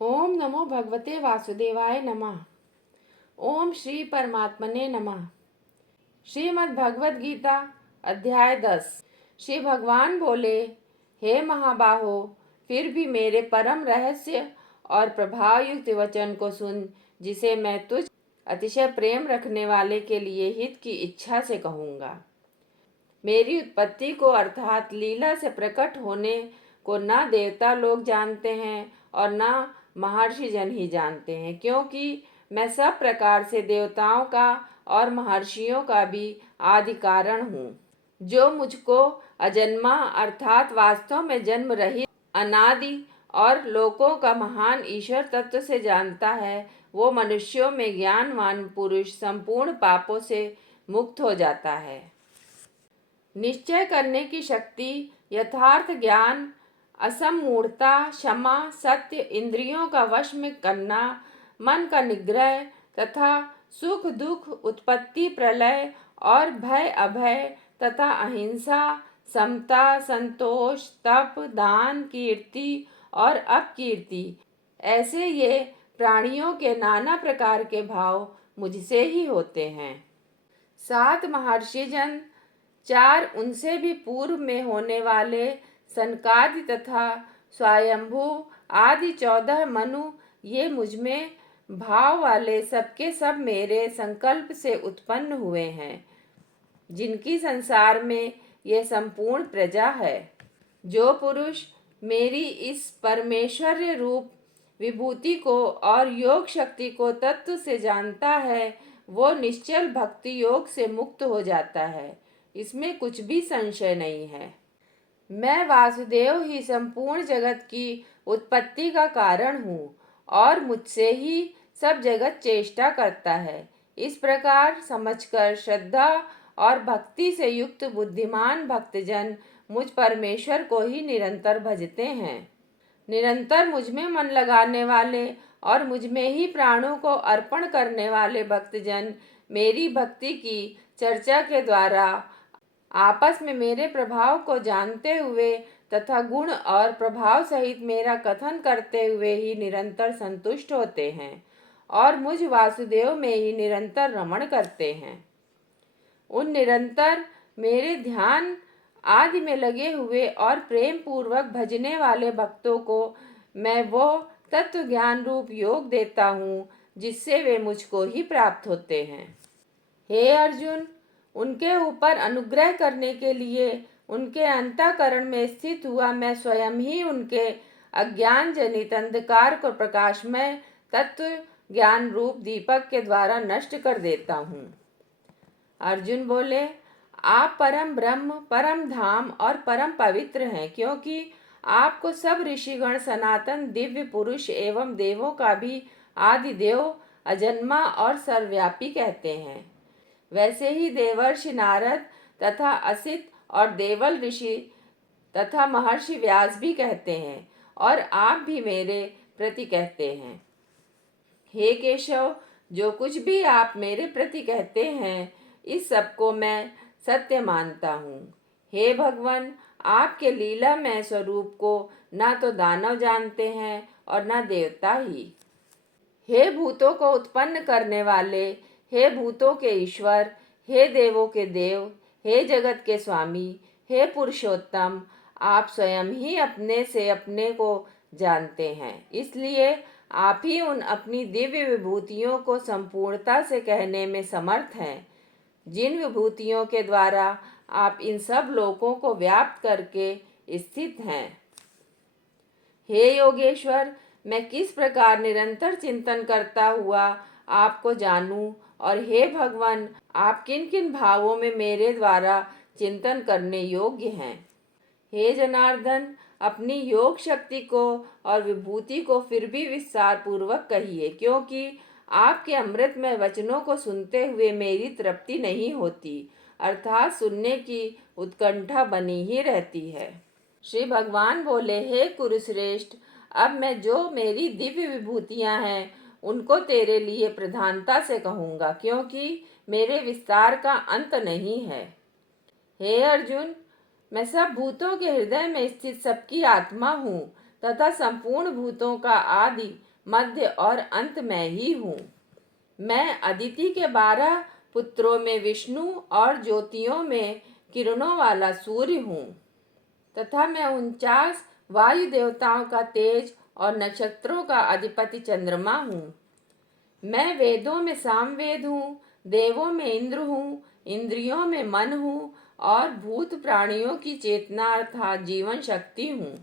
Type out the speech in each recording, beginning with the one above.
ओम नमो भगवते वासुदेवाय नमः। ओम श्री परमात्मने नमः। श्रीमद् भगवद गीता अध्याय 10। श्री भगवान बोले, हे महाबाहो, फिर भी मेरे परम रहस्य और प्रभाव युक्त वचन को सुन, जिसे मैं तुझ अतिशय प्रेम रखने वाले के लिए हित की इच्छा से कहूँगा। मेरी उत्पत्ति को अर्थात लीला से प्रकट होने को न देवता लोग जानते हैं और न महर्षि जन ही जानते हैं, क्योंकि मैं सब प्रकार से देवताओं का और महर्षियों का भी आदि कारण हूँ। जो मुझको अजन्मा अर्थात वास्तव में जन्म रहित अनादि और लोकों का महान ईश्वर तत्व से जानता है, वो मनुष्यों में ज्ञानवान पुरुष संपूर्ण पापों से मुक्त हो जाता है। निश्चय करने की शक्ति, यथार्थ ज्ञान, असमूढ़ता, क्षमा, सत्य, इंद्रियों का वश में करना, मन का निग्रह तथा सुख दुख, उत्पत्ति प्रलय और भय अभय तथा अहिंसा, समता, संतोष, तप, दान, कीर्ति और अपकीर्ति, ऐसे ये प्राणियों के नाना प्रकार के भाव मुझसे ही होते हैं। 7 महर्षि जन, 4 उनसे भी पूर्व में होने वाले सनकादि तथा स्वयंभू आदि 14 मनु, ये मुझमें भाव वाले सबके सब मेरे संकल्प से उत्पन्न हुए हैं, जिनकी संसार में ये संपूर्ण प्रजा है। जो पुरुष मेरी इस परमेश्वर्य रूप विभूति को और योग शक्ति को तत्व से जानता है, वो निश्चल भक्ति योग से मुक्त हो जाता है, इसमें कुछ भी संशय नहीं है। मैं वासुदेव ही संपूर्ण जगत की उत्पत्ति का कारण हूँ और मुझसे ही सब जगत चेष्टा करता है। इस प्रकार समझकर श्रद्धा और भक्ति से युक्त बुद्धिमान भक्तजन मुझ परमेश्वर को ही निरंतर भजते हैं। निरंतर मुझ में मन लगाने वाले और मुझ में ही प्राणों को अर्पण करने वाले भक्तजन मेरी भक्ति की चर्चा के द्वारा आपस में मेरे प्रभाव को जानते हुए तथा गुण और प्रभाव सहित मेरा कथन करते हुए ही निरंतर संतुष्ट होते हैं और मुझ वासुदेव में ही निरंतर रमण करते हैं। उन निरंतर मेरे ध्यान आदि में लगे हुए और प्रेम पूर्वक भजने वाले भक्तों को मैं वो तत्व ज्ञान रूप योग देता हूँ, जिससे वे मुझको ही प्राप्त होते हैं। हे अर्जुन, उनके ऊपर अनुग्रह करने के लिए उनके अंतःकरण में स्थित हुआ मैं स्वयं ही उनके अज्ञान जनित अंधकार को प्रकाशमय तत्व ज्ञान रूप दीपक के द्वारा नष्ट कर देता हूँ। अर्जुन बोले, आप परम ब्रह्म, परम धाम और परम पवित्र हैं, क्योंकि आपको सब ऋषिगण सनातन दिव्य पुरुष एवं देवों का भी आदि देव, अजन्मा और सर्वव्यापी कहते हैं। वैसे ही देवर्षि नारद तथा असित और देवल ऋषि तथा महर्षि व्यास भी कहते हैं और आप भी मेरे प्रति कहते हैं। हे केशव, जो कुछ भी आप मेरे प्रति कहते हैं, इस सब को मैं सत्य मानता हूँ। हे भगवान, आपके लीलामय स्वरूप को ना तो दानव जानते हैं और ना देवता ही। हे भूतों को उत्पन्न करने वाले, हे भूतों के ईश्वर, हे देवों के देव, हे जगत के स्वामी, हे पुरुषोत्तम, आप स्वयं ही अपने से अपने को जानते हैं, इसलिए आप ही उन अपनी दिव्य विभूतियों को संपूर्णता से कहने में समर्थ हैं, जिन विभूतियों के द्वारा आप इन सब लोकों को व्याप्त करके स्थित हैं। हे योगेश्वर, मैं किस प्रकार निरंतर चिंतन करता हुआ आपको जानूं, और हे भगवान, आप किन किन भावों में मेरे द्वारा चिंतन करने योग्य हैं। हे जनार्दन, अपनी योग शक्ति को और विभूति को फिर भी विस्तार पूर्वक कहिए, क्योंकि आपके अमृतमय वचनों को सुनते हुए मेरी तृप्ति नहीं होती, अर्थात सुनने की उत्कंठा बनी ही रहती है। श्री भगवान बोले, हे कुरुश्रेष्ठ, अब मैं जो मेरी दिव्य विभूतियां हैं उनको तेरे लिए प्रधानता से कहूँगा, क्योंकि मेरे विस्तार का अंत नहीं है। हे अर्जुन, मैं सब भूतों के हृदय में स्थित सबकी आत्मा हूँ तथा संपूर्ण भूतों का आदि मध्य और अंत मैं ही हूँ। मैं अदिति के 12 पुत्रों में विष्णु और ज्योतियों में किरणों वाला सूर्य हूँ तथा मैं 49 वायु देवताओं का तेज और नक्षत्रों का अधिपति चंद्रमा हूँ। मैं वेदों में सामवेद हूँ, देवों में इंद्र हूँ, इंद्रियों में मन हूँ और भूत प्राणियों की चेतना अर्थात जीवन शक्ति हूँ।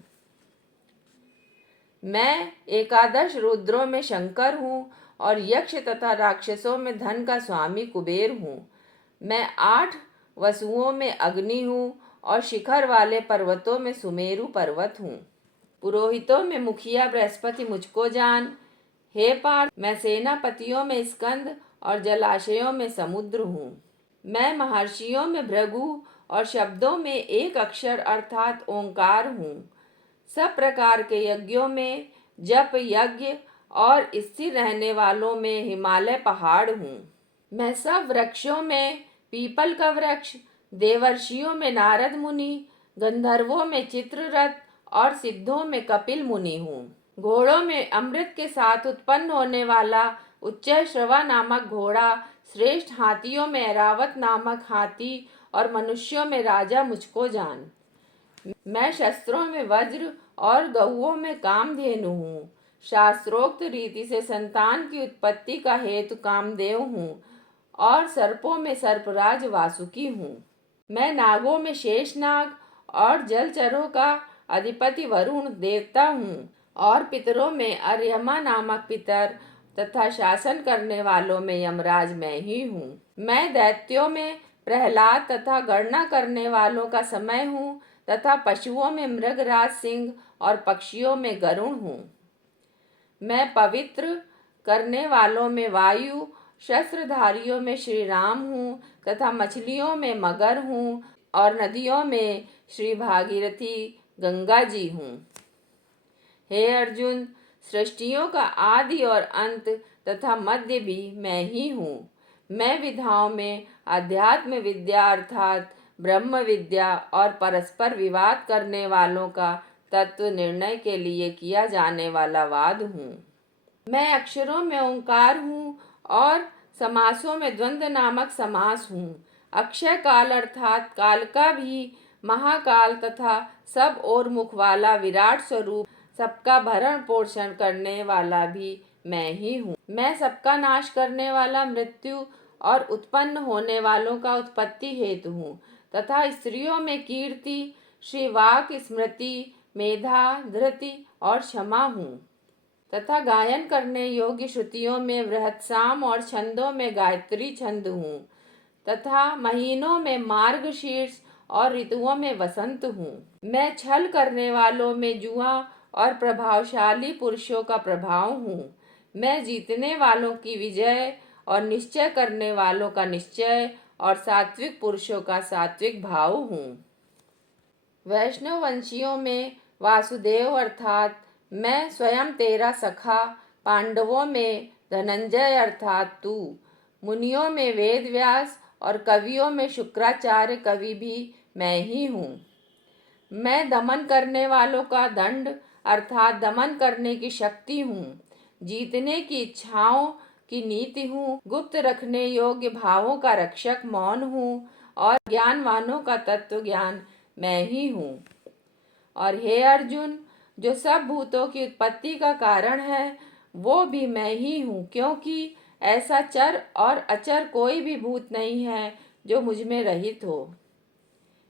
मैं 11 रुद्रों में शंकर हूँ और यक्ष तथा राक्षसों में धन का स्वामी कुबेर हूँ। मैं 8 वसुओं में अग्नि हूँ और शिखर वाले पर्वतों में सुमेरु पर्वत हूँ। पुरोहितों में मुखिया बृहस्पति मुझको जान। हे पार्थ, मैं सेनापतियों में स्कंद और जलाशयों में समुद्र हूँ। मैं महर्षियों में भृगु और शब्दों में एक अक्षर अर्थात ओंकार हूँ। सब प्रकार के यज्ञों में जप यज्ञ और स्थिर रहने वालों में हिमालय पहाड़ हूँ। मैं सब वृक्षों में पीपल का वृक्ष, देवर्षियों में नारद मुनि, गंधर्वों में चित्ररथ और सिद्धों में कपिल मुनि हूँ। घोड़ों में अमृत के साथ उत्पन्न होने वाला उच्चैश्रवा नामक घोड़ा, श्रेष्ठ हाथियों में ऐरावत नामक हाथी और मनुष्यों में राजा मुझको जान। मैं शस्त्रों में वज्र और गौओं में कामधेनु हूँ। शास्त्रोक्त रीति से संतान की उत्पत्ति का हेतु कामदेव हूँ और सर्पों में सर्पराज वासुकी हूँ। मैं नागों में शेषनाग और जलचरों का अधिपति वरुण देवता हूँ और पितरों में अर्यमा नामक पितर तथा शासन करने वालों में यमराज मैं ही हूँ। मैं दैत्यों में प्रहलाद तथा गणना करने वालों का समय हूँ तथा पशुओं में मृगराज सिंह और पक्षियों में गरुण हूँ। मैं पवित्र करने वालों में वायु, शस्त्रधारियों में श्री राम हूँ तथा मछलियों में मगर हूँ और नदियों में श्री भागीरथी गंगा जी हूँ। हे अर्जुन, सृष्टियों का आदि और अंत तथा मध्य भी मैं ही हूँ। मैं विधाओं में अध्यात्म विद्या अर्थात ब्रह्म विद्या और परस्पर विवाद करने वालों का तत्व निर्णय के लिए किया जाने वाला वाद हूँ। मैं अक्षरों में ओंकार हूँ और समासों में द्वंद्व नामक समास हूँ। अक्षय काल अर्थात काल का भी महाकाल तथा सब और मुख वाला विराट स्वरूप, सबका भरण पोषण करने वाला भी मैं ही हूँ। मैं सबका नाश करने वाला मृत्यु और उत्पन्न होने वालों का उत्पत्ति हेतु हूँ तथा स्त्रियों में कीर्ति, श्रीवाक, स्मृति, मेधा, धृति और क्षमा हूँ तथा गायन करने योग्य श्रुतियों में बृहत्साम और छंदों में गायत्री छंद हूँ तथा महीनों में मार्गशीर्ष और ऋतुओं में वसंत हूँ। मैं छल करने वालों में जुआ और प्रभावशाली पुरुषों का प्रभाव हूँ। मैं जीतने वालों की विजय और निश्चय करने वालों का निश्चय और सात्विक पुरुषों का सात्विक भाव हूँ। वैष्णव वंशियों में वासुदेव अर्थात मैं स्वयं तेरा सखा, पांडवों में धनंजय अर्थात तू, मुनियों में वेद व्यास और कवियों में शुक्राचार्य कवि भी मैं ही हूँ। मैं दमन करने वालों का दंड अर्थात दमन करने की शक्ति हूँ। जीतने की इच्छाओं की नीति हूँ। गुप्त रखने योग्य भावों का रक्षक मौन हूँ और ज्ञानवानों का तत्व ज्ञान मैं ही हूँ। और हे अर्जुन, जो सब भूतों की उत्पत्ति का कारण है वो भी मैं ही हूँ, क्योंकि ऐसा चर और अचर कोई भी भूत नहीं है जो मुझ में रहित हो।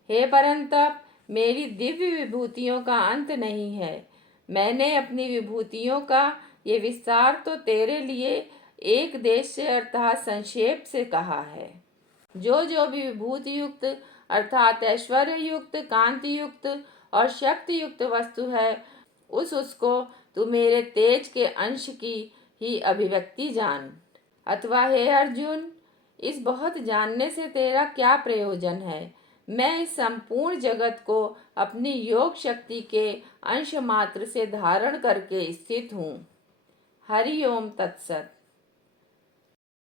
हे परंतप, मेरी दिव्य विभूतियों का अंत नहीं है। मैंने अपनी विभूतियों का ये विस्तार तो तेरे लिए एक देश से अर्थात संक्षेप से कहा है। जो जो भी विभूति युक्त अर्थात ऐश्वर्य युक्त, कांति युक्त और शक्ति युक्त वस्तु है उसको तू मेरे तेज के अंश की ही अभिव्यक्ति जान। अथवा हे अर्जुन, इस बहुत जानने से तेरा क्या प्रयोजन है? मैं इस संपूर्ण जगत को अपनी योग शक्ति के अंश मात्र से धारण करके स्थित हूँ। हरि ओम तत्सत।